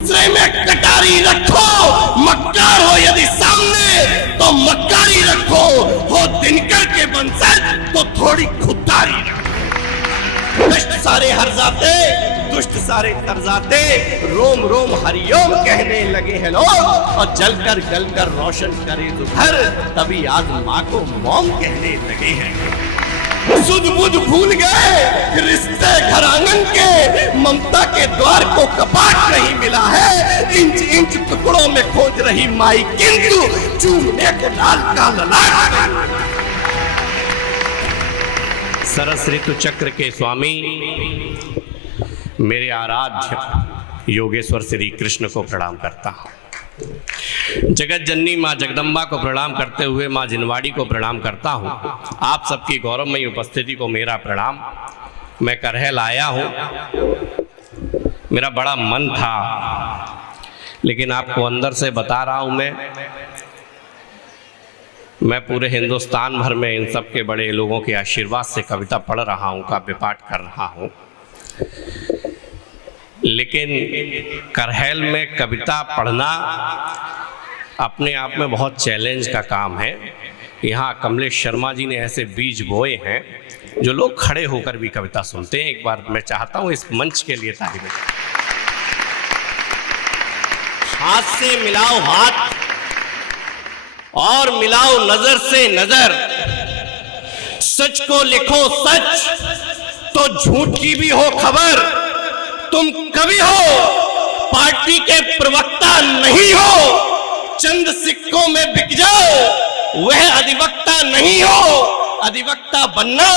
दूसरे में कटारी रखो, मक्कार हो यदि सामने तो मक्कारी रखो, हो दिनकर के वंशज तो थोड़ी खुददारी रखो। दुष्ट सारे हर जाते, दुष्ट सारे तर जाते, रोम रोम हरिओम कहने लगे हैं लोग, और जलकर गलकर रोशन करे जो घर, तभी आज माँ को मोम कहने लगे हैं। सुध बुध भूल गए रिश्ते घर आंगन के, ममता के द्वार को कपाट नहीं मिला है, इंच इंच टुकड़ों में खोज रही माई, किंतु चूमने को लाल का ललाट। सरस ऋतु चक्र के स्वामी मेरे आराध्य योगेश्वर श्री कृष्ण को प्रणाम करता हूँ। जगत जननी माँ जगदम्बा को प्रणाम करते हुए माँ जिनवाड़ी को प्रणाम करता हूँ। आप सबकी गौरवमयी उपस्थिति को मेरा प्रणाम। मैं करहल आया हूँ, मेरा बड़ा मन था, लेकिन आपको अंदर से बता रहा हूँ मैं पूरे हिंदुस्तान भर में इन सब के बड़े लोगों के आशीर्वाद से कविता पढ़ रहा हूँ, काव्य पाठ कर रहा हूँ, लेकिन करहल में कविता पढ़ना अपने आप में बहुत चैलेंज का काम है। यहाँ कमलेश शर्मा जी ने ऐसे बीज बोए हैं जो लोग खड़े होकर भी कविता सुनते हैं। एक बार मैं चाहता हूँ इस मंच के लिए ताली बजाएं। हाथ से मिलाओ हाथ और मिलाओ नजर से नजर, सच को लिखो सच तो झूठ की भी हो खबर। तुम कवि हो, पार्टी के प्रवक्ता नहीं हो, चंद सिक्कों में बिक जाओ, वह अधिवक्ता नहीं हो। अधिवक्ता बनना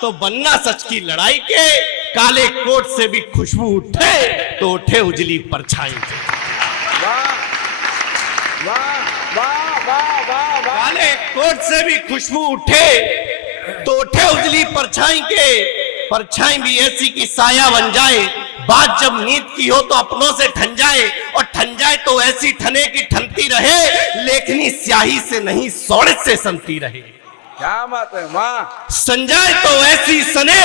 तो बनना सच की लड़ाई के, काले कोट से भी खुशबू उठे तो उठे उजली परछाई के। काले कोट से भी खुशबू उठे तो उठे उजली परछाई के, परछाई भी ऐसी की साया बन जाए, बात जब नीत की हो तो अपनों से ठन जाए, और ठन जाए तो ऐसी ठने की ठनती रहे, लेखनी स्याही से नहीं सोड़े से सनती रहे। क्या बात है माँ। संजाए तो ऐसी सने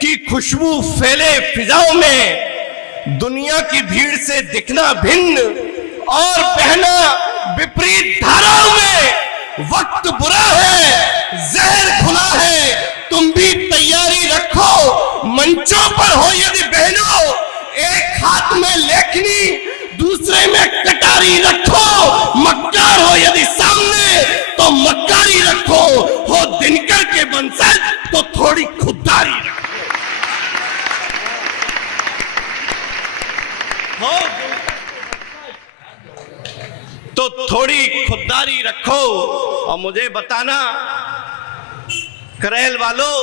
कि खुशबू फैले फिजाओं में, दुनिया की भीड़ से दिखना भिन्न और बहना विपरीत धाराओं में। वक्त बुरा है, जहर खुला है, तुम भी तैयारी रखो। मंचों पर हो यदि बहनों, एक हाथ में लेखनी दूसरे में कटारी रखो। मक्कार हो यदि सामने तो मक्कारी रखो, हो दिनकर के वंशज तो थोड़ी खुददारी रखो। तो थोड़ी खुददारी रखो। और मुझे बताना करहल वालों,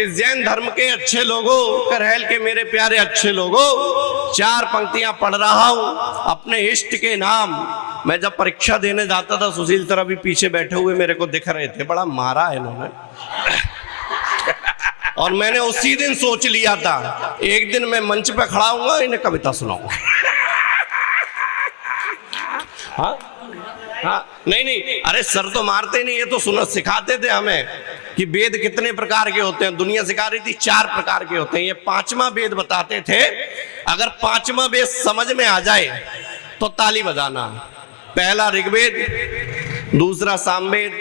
इस जैन धर्म के अच्छे लोगों, करहल के मेरे प्यारे अच्छे लोगों, चार पंक्तियां पढ़ रहा हूं अपने इष्ट के नाम। मैं जब परीक्षा देने जाता था, सुशील सर अभी पीछे बैठे हुए मेरे को दिख रहे थे, बड़ा मारा है इन्होंने। और मैंने उसी दिन सोच लिया था एक दिन मैं मंच पे खड़ा हूंगा, इन्हें कविता सुनाऊंगा। हाँ हाँ, नहीं, अरे सर तो मारते नहीं, ये तो सुना सिखाते थे हमें कि वेद कितने प्रकार के होते हैं। दुनिया सिखा रही थी 4 प्रकार के होते हैं, ये 5वां वेद बताते थे। अगर 5वां वेद समझ में आ जाए तो ताली बजाना। पहला ऋग्वेद, दूसरा सामवेद,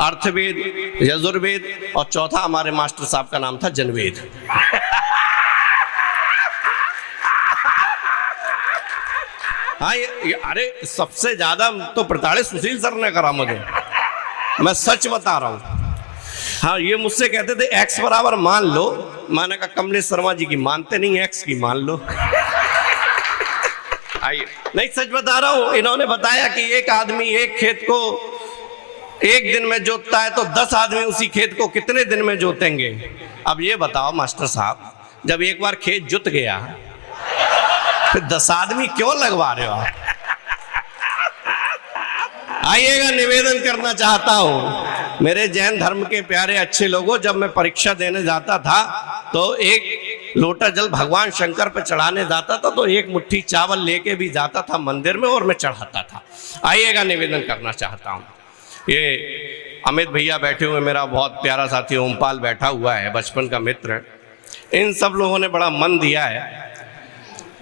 अर्थवेद, यजुर्वेद, और चौथा हमारे मास्टर साहब का नाम था जनवेद। हाँ अरे सबसे ज्यादा तो प्रताड़ित सुशील सर ने करा मुझे, मैं सच बता रहा हूँ। हाँ, ये मुझसे कहते थे एक्स बराबर मान लो, मैंने कहा कमलेश शर्मा जी की मानते नहीं, एक्स की मान लो। आइए, नहीं सच बता रहा हूँ। इन्होंने बताया कि एक आदमी एक खेत को एक दिन में जोतता है तो 10 आदमी उसी खेत को कितने दिन में जोतेंगे। अब ये बताओ मास्टर साहब, जब एक बार खेत जुत गया फिर 10 आदमी क्यों लगवा रहे हो आप? आइएगा, निवेदन करना चाहता हूं मेरे जैन धर्म के प्यारे अच्छे लोगों, जब मैं परीक्षा देने जाता था तो एक लोटा जल भगवान शंकर पे चढ़ाने जाता था, तो एक मुट्ठी चावल लेके भी जाता था मंदिर में और मैं चढ़ाता था। आइएगा, निवेदन करना चाहता हूं। ये अमित भैया बैठे हुए, मेरा बहुत प्यारा साथी ओमपाल बैठा हुआ है, बचपन का मित्र। इन सब लोगों ने बड़ा मन दिया है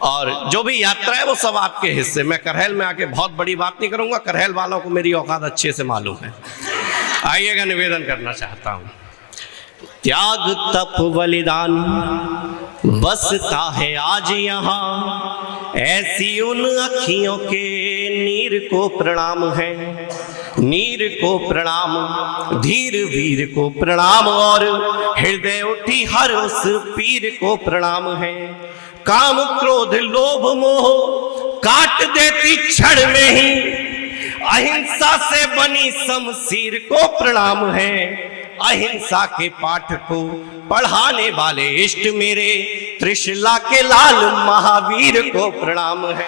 और जो भी यात्रा है वो सब आपके हिस्से। मैं करहल में आके बहुत बड़ी बात नहीं करूंगा, करहल वालों को मेरी औकात अच्छे से मालूम है। आइएगा, निवेदन करना चाहता हूं। त्याग तप बलिदान बसता है आज यहाँ, ऐसी उन अखियों के नीर को प्रणाम है, नीर को प्रणाम, धीर वीर को प्रणाम, और हृदय उठी हर उस पीर को प्रणाम है। काम क्रोध लोभ मोह काट देती क्षण में ही, अहिंसा से बनी शमशीर को प्रणाम है। अहिंसा के पाठ को पढ़ाने वाले इष्ट मेरे, त्रिशला के लाल महावीर को प्रणाम है।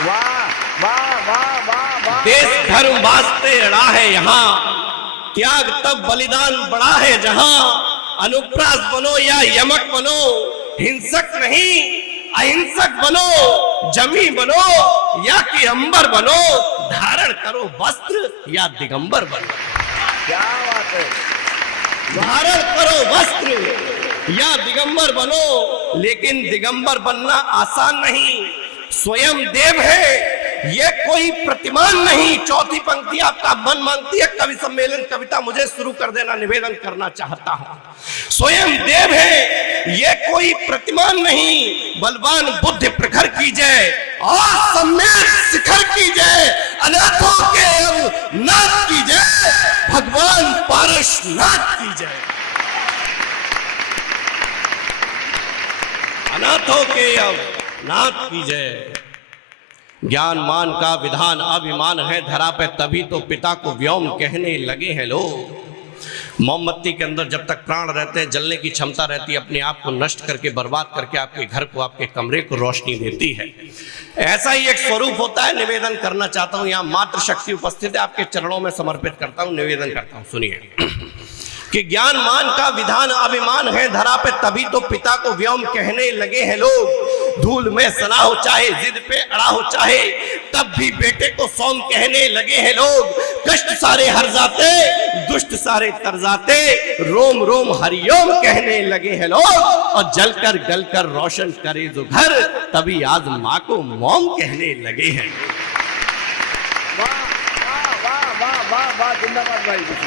वाह वाह वाह वाह वाह। देश धर्म वास्ते अड़ा है यहाँ, त्याग तब बलिदान बड़ा है जहाँ। अनुप्रास बनो या यमक बनो, हिंसक नहीं अहिंसक बनो, जमी बनो या कि अंबर बनो, धारण करो वस्त्र या दिगंबर बनो। क्या बात है। धारण करो वस्त्र या दिगंबर बनो, लेकिन दिगंबर बनना आसान नहीं। स्वयं देव है, ये कोई प्रतिमान नहीं। चौथी पंक्ति आपका मन मांगती है कवि सम्मेलन कविता मुझे शुरू कर देना, निवेदन करना चाहता हूं। स्वयं देव है, ये कोई प्रतिमान नहीं। बलवान बुद्धि प्रखर कीजिए और सम्मेद शिखर कीजिए, अनाथों के अब नाथ कीजिए, भगवान पारसनाथ कीजिए। अनाथों के अब नाथ कीजिए। ज्ञान मान का विधान अभिमान है धरा पे, तभी तो पिता को व्योम कहने लगे हैं लोग। मोमबत्ती के अंदर जब तक प्राण रहते हैं, जलने की क्षमता रहती है, अपने आप को नष्ट करके बर्बाद करके आपके घर को, आपके कमरे को रोशनी देती है। ऐसा ही एक स्वरूप होता है। निवेदन करना चाहता हूं, यहाँ मातृशक्ति उपस्थित है, आपके चरणों में समर्पित करता हूं, निवेदन करता हूं। सुनिए कि ज्ञान मान का विधान अभिमान है धरा पे, तभी तो पिता को व्योम कहने लगे हैं लोग। धूल में सना हो चाहे, जिद पे अड़ा हो चाहे, तब भी बेटे को सोम कहने लगे हैं लोग। कष्ट सारे हर जाते, दुष्ट सारे तर जाते, रोम रोम हरिओम कहने लगे हैं लोग। और जलकर गलकर रोशन करे जो घर, तभी आज माँ को मोम कहने लगे हैं।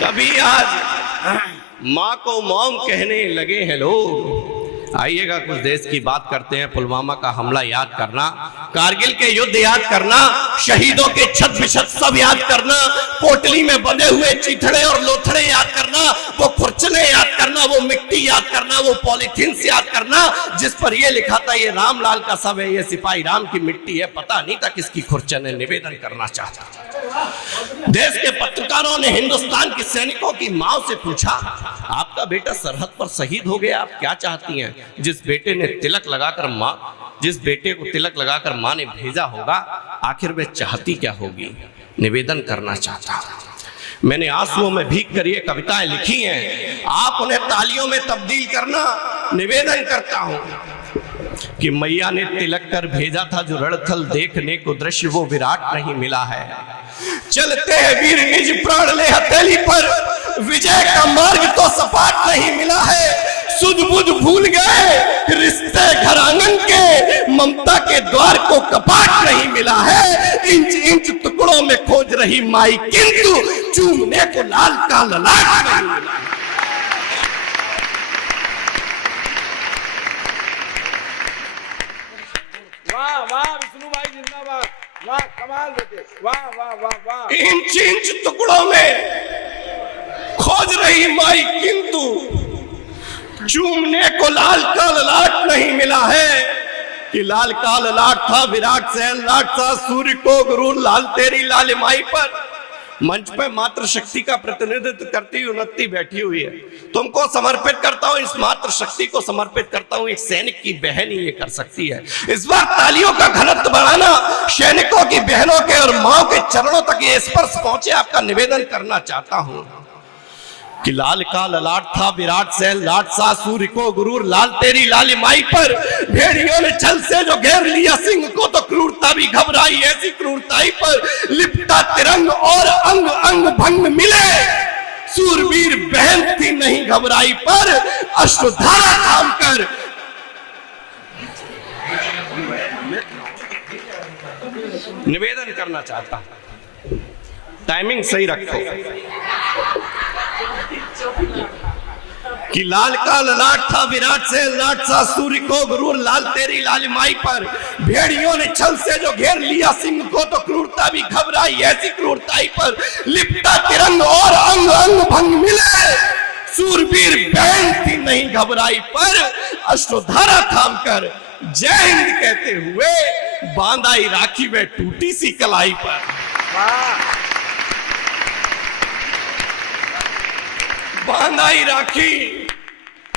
तभी आज माँ को मोम कहने लगे हैं लोग। आइएगा, कुछ देश की बात करते हैं। पुलवामा का हमला याद करना, कारगिल के युद्ध याद करना, शहीदों के छत बिछत सब याद करना, पोटली में बंधे हुए चीथड़े और लोथड़े याद करना, वो खुरचने याद करना, वो मिट्टी याद करना, वो पॉलीथीन याद करना जिस पर ये लिखा था ये रामलाल का सब है, ये सिपाही राम की मिट्टी है, पता नहीं था किसकी खुरचन है। निवेदन करना चाहता। देश के पत्रकारों ने हिंदुस्तान के सैनिकों की मां से पूछा, आपका बेटा सरहद पर शहीद हो गया, आप क्या चाहती हैं? जिस बेटे ने तिलक लगाकर मां, जिस बेटे को तिलक लगाकर मां ने भेजा होगा, आखिर वे चाहती क्या होगी? निवेदन करना चाहता हूं। मैंने आंसुओं में भीग कर ये कविताएं लिखी हैं, आप उन्हें तालियों में तब्दील करना। निवेदन करता हूं कि मैया ने तिलक कर भेजा था जो रणथल देखने को दृश्य, वो विराट नहीं मिला है। चलते हैं वीर निज प्राण ले हथेली पर, विजय का मार्ग तो सपाट नहीं मिला है। सुध बुध भूल गए रिश्ते घर आंगन के, ममता के द्वार को कपाट नहीं मिला है। इंच इंच टुकड़ों में खोज रही माई, किंतु चूमने को लाल का ललाट नहीं मिला। वाह वाह विष्णु भाई जिंदाबाद, वाह कमाल बेटे, वाह वाह वाह वाह। इंच इंच टुकड़ों में खोज रही माई, किंतु चूमने को लाल का ललाट नहीं मिला है। कि लाल का ललाट था विराट से लाट था, सूर्य को गुरु लाल तेरी लालिमाई पर। मंच पे मातृ शक्ति का प्रतिनिधित्व करती हुई उन्नति बैठी हुई है। तुमको समर्पित करता हूं, इस मातृ शक्ति को समर्पित करता हूं। एक सैनिक की बहन ही ये कर सकती है। इस बार तालियों का घनत्व बढ़ाना, सैनिकों की बहनों के और माओ के चरणों तक ये स्पर्श पहुंचे, आपका निवेदन करना चाहता हूं कि लाल का ललाट था विराट से लाट सा, सूर्य को गुरूर लाल तेरी लालिमाई पर। भेड़ियों ने छल से जो घेर लिया सिंह को, तो क्रूरता भी घबराई ऐसी क्रूरताई पर। लिपटा तिरंग और अंग अंग भंग मिले, सूरवीर बहन थी नहीं घबराई पर। अश्रुधारा थाम कर निवेदन करना चाहता हूं, टाइमिंग सही रखो कि लाल का ललाट था विराट से लाट सा सूर्य को गुरूर लाल तेरी लालिमाई पर भेड़ियों ने छल से जो घेर लिया सिंह को तो क्रूरता भी घबराई ऐसी क्रूरताई पर लिपटा तिरंग और अंग अंग भंग मिले सूरवीर बहन थी नहीं घबराई पर अश्रुधारा थाम कर जय हिंद कहते हुए बांधाई राखी वे टूटी सी कलाई पर। बांधाई राखी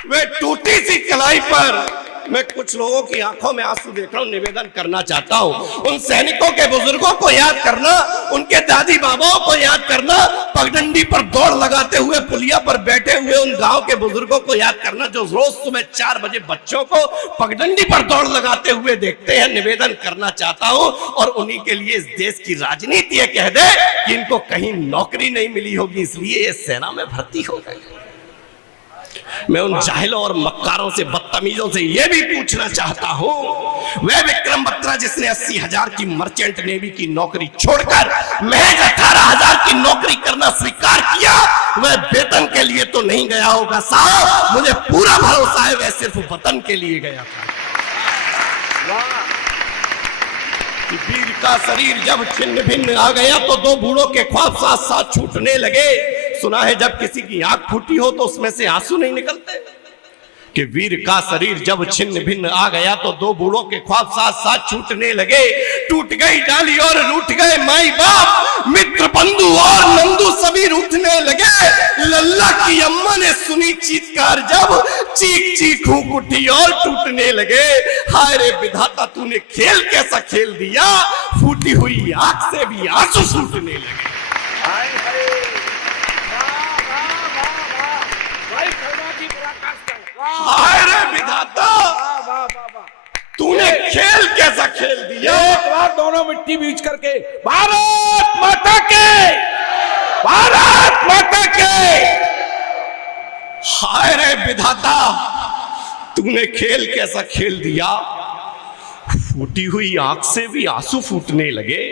वे टूटी सी कलाई पर। मैं कुछ लोगों की आंखों में आंसू देख रहा हूं, निवेदन करना चाहता हूं उन सैनिकों के बुजुर्गों को याद करना, उनके दादी बाबाओं को याद करना, पगडंडी पर दौड़ लगाते हुए पुलिया पर बैठे हुए उन गांव के बुजुर्गों को याद करना जो रोज सुबह 4 बजे बच्चों को पगडंडी पर दौड़ लगाते हुए देखते हैं। निवेदन करना चाहता हूं और उन्हीं के लिए इस देश की राजनीति कह दे कि इनको कहीं नौकरी नहीं मिली होगी इसलिए ये सेना में भर्ती हो गए। मैं उन जाहिलों और मक्कारों से बदतमीजों से यह भी पूछना चाहता हूं, वह विक्रम बत्रा जिसने 80,000 की मर्चेंट नेवी की नौकरी छोड़कर महज 18,000 की नौकरी करना स्वीकार किया, वह वेतन के लिए तो नहीं गया होगा साहब, मुझे पूरा भरोसा है वह सिर्फ वतन के लिए गया था। वीर का शरीर जब छिन्न भिन्न आ गया तो 2 बूढ़ों के ख्वाब साथ साथ छूटने लगे। सुना है जब किसी की आंख फूटी हो तो उसमें से आंसू नहीं निकलते, कि वीर का शरीर जब छिन्न भिन्न आ गया तो 2 बूढ़ों के ख्वाब साथ साथ छूटने लगे। टूट गई डाली और रूठ गए माई बाप, मित्र बंधु और नंदू सभी रूठने लगे। लल्ला की अम्मा ने सुनी चीत्कार जब चीख चीख खूक उठी और टूटने लगे। हाय रे विधाता तूने खेल कैसा खेल दिया, फूटी हुई आंख से भी आंसू छूटने लगे। हाय रे विधाता तूने खेल कैसा खेल दिया। एक बार दोनों मिट्टी बीच करके भारत माता के, भारत माता के। हाय रे विधाता तूने खेल कैसा खेल दिया, फूटी हुई आंख से भी आंसू फूटने लगे।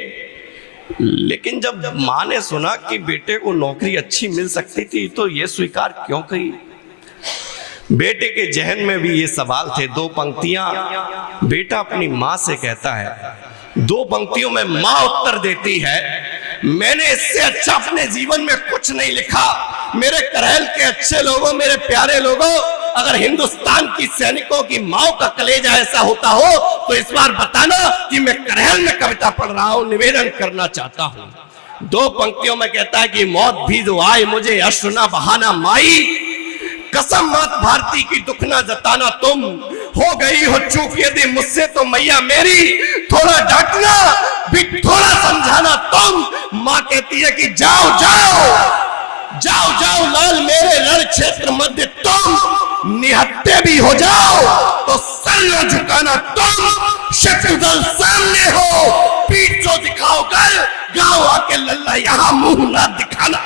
लेकिन जब मां ने सुना कि बेटे को नौकरी अच्छी मिल सकती थी तो यह स्वीकार क्यों करी। बेटे के जहन में भी ये सवाल थे। 2 पंक्तियां बेटा अपनी मां से कहता है, 2 पंक्तियों में मां उत्तर देती है, मैंने इससे अच्छा अपने जीवन में कुछ नहीं लिखा। मेरे करहल के अच्छे लोगों, मेरे प्यारे लोगों, अगर हिंदुस्तान की सैनिकों की माओ का कलेजा ऐसा होता हो तो इस बार बताना कि मैं करहल में कविता पढ़ रहा हूं, निवेदन करना चाहता हूं। 2 पंक्तियों में कहता है कि मौत भी जो आए मुझे अश्रु ना बहाना माई, कसम मात भारती की दुख ना जताना तुम, हो गई हो चूक यदि मुझसे तो मैया मेरी, थोड़ा डांटना भी थोड़ा समझाना तुम। माँ कहती है कि जाओ जाओ जाओ जाओ लाल मेरे रण क्षेत्र मध्य तुम, निहत्ते भी हो जाओ तो सर न झुकाना तुम। शत्रु दल सामने हो पीठ जो दिखाओ कर, गाँव आके लल्ला यहाँ मुंह ना दिखाना।